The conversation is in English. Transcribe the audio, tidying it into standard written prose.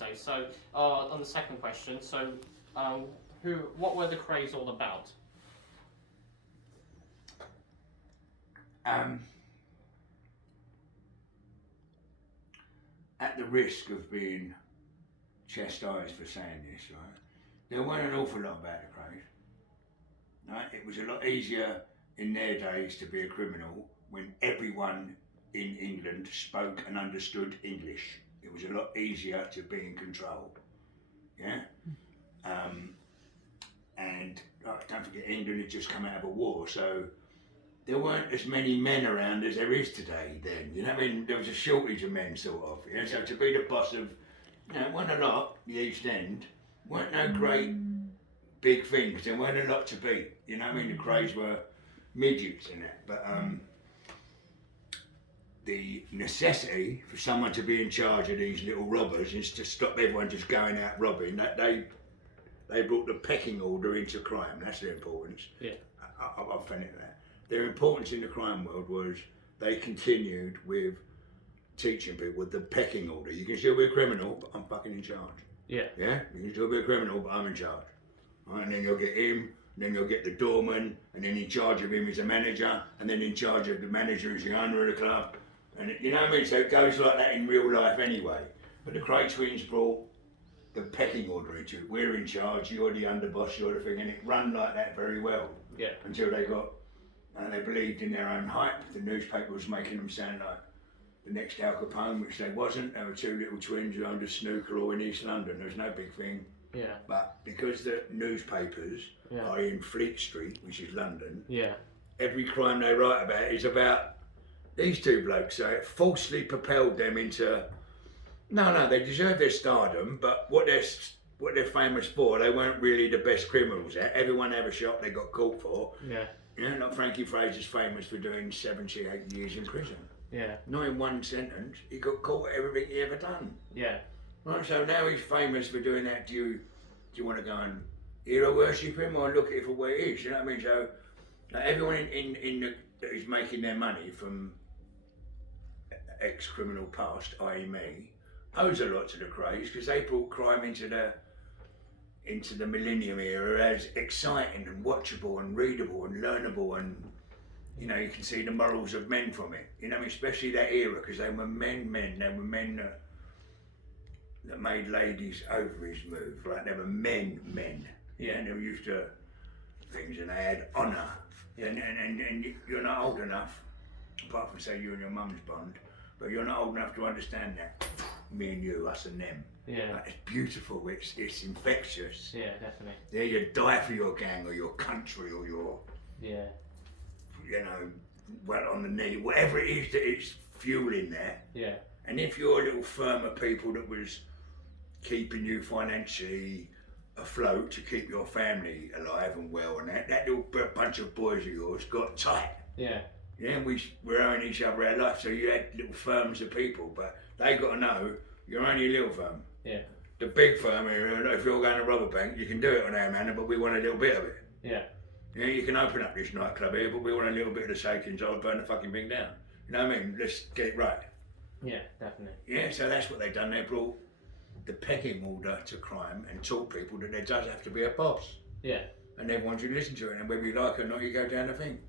Okay, so on the second question, so what were the Krays all about? At the risk of being chastised for saying this, right, there weren't an awful lot about the Krays. Right? It was a lot easier in their days to be a criminal when everyone in England spoke and understood English. It was a lot easier to be in control. Yeah? And don't forget, England had just come out of a war, so there weren't as many men around as there is today then. You know what I mean? There was a shortage of men, sort of. Yeah? So to be the boss of, it weren't a lot, the East End, weren't no great big thing, because there weren't a lot to beat. You know what I mean? The Krays were midgets in that. But the necessity for someone to be in charge of these little robbers is to stop everyone just going out robbing. That they brought the pecking order into crime. That's their importance. Yeah. I'll finish that. Their importance in the crime world was they continued with teaching people the pecking order. You can still be a criminal, but I'm fucking in charge. Yeah. Yeah? You can still be a criminal, but I'm in charge. Right? And then you'll get him, and then you'll get the doorman, and then in charge of him is a manager, and then in charge of the manager is the owner of the club. And you know what I mean? So it goes like that in real life anyway. But the Kray twins brought the pecking order into it. We're in charge, you're the underboss, you're the thing, and it ran like that very well. Yeah. Until they got, and they believed in their own hype. The newspaper was making them sound like the next Al Capone, which they wasn't. They were two little twins who owned a snooker hall in East London. There was no big thing. Yeah. But because the newspapers are in Fleet Street, which is London, every crime they write about is about these two blokes. So it falsely propelled them into, no, they deserve their stardom, but what they're famous for, they weren't really the best criminals. Everyone had a shot they got caught for. Yeah. You know, like Frankie Fraser's famous for doing 78 years in prison. Yeah. Not in one sentence, he got caught for everything he ever done. Yeah. Right, so now he's famous for doing that. Do you want to go and hero worship him or look at it for what it is? You know what I mean? So everyone that is making their money from ex-criminal past, i.e. me, owes a lot to the Krays because they brought crime into the millennium era as exciting and watchable and readable and learnable, and you know, you can see the morals of men from it. You know, especially that era, because they were men. They were men that made ladies' ovaries move. Right? They were men. Yeah, and they were used to things, and they had honour. Yeah, and you're not old enough, apart from say you and your mum's bond, but you're not old enough to understand that. Me and you, us and them. Yeah. Like, it's beautiful. It's infectious. Yeah, definitely. Yeah, you die for your gang or your country or your. Yeah. You know, well on the knee, whatever it is that it's fueling there. Yeah. And if you're a little firm of people that was keeping you financially afloat to keep your family alive and well, and that little bunch of boys of yours got tight. Yeah. Yeah, and we're owing each other our life, so you had little firms of people, but they got to know you're only a little firm. Yeah. The big firm, if you're going to rob a bank, you can do it on our manor, but we want a little bit of it. Yeah. Yeah, you can open up this nightclub here, but we want a little bit of the shakings. I'll burn the fucking thing down. You know what I mean? Let's get it right. Yeah, definitely. Yeah, so that's what they've done. They brought the pecking order to crime and taught people that there does have to be a boss. Yeah. And everyone should listen to it, and whether you like it or not, you go down the thing.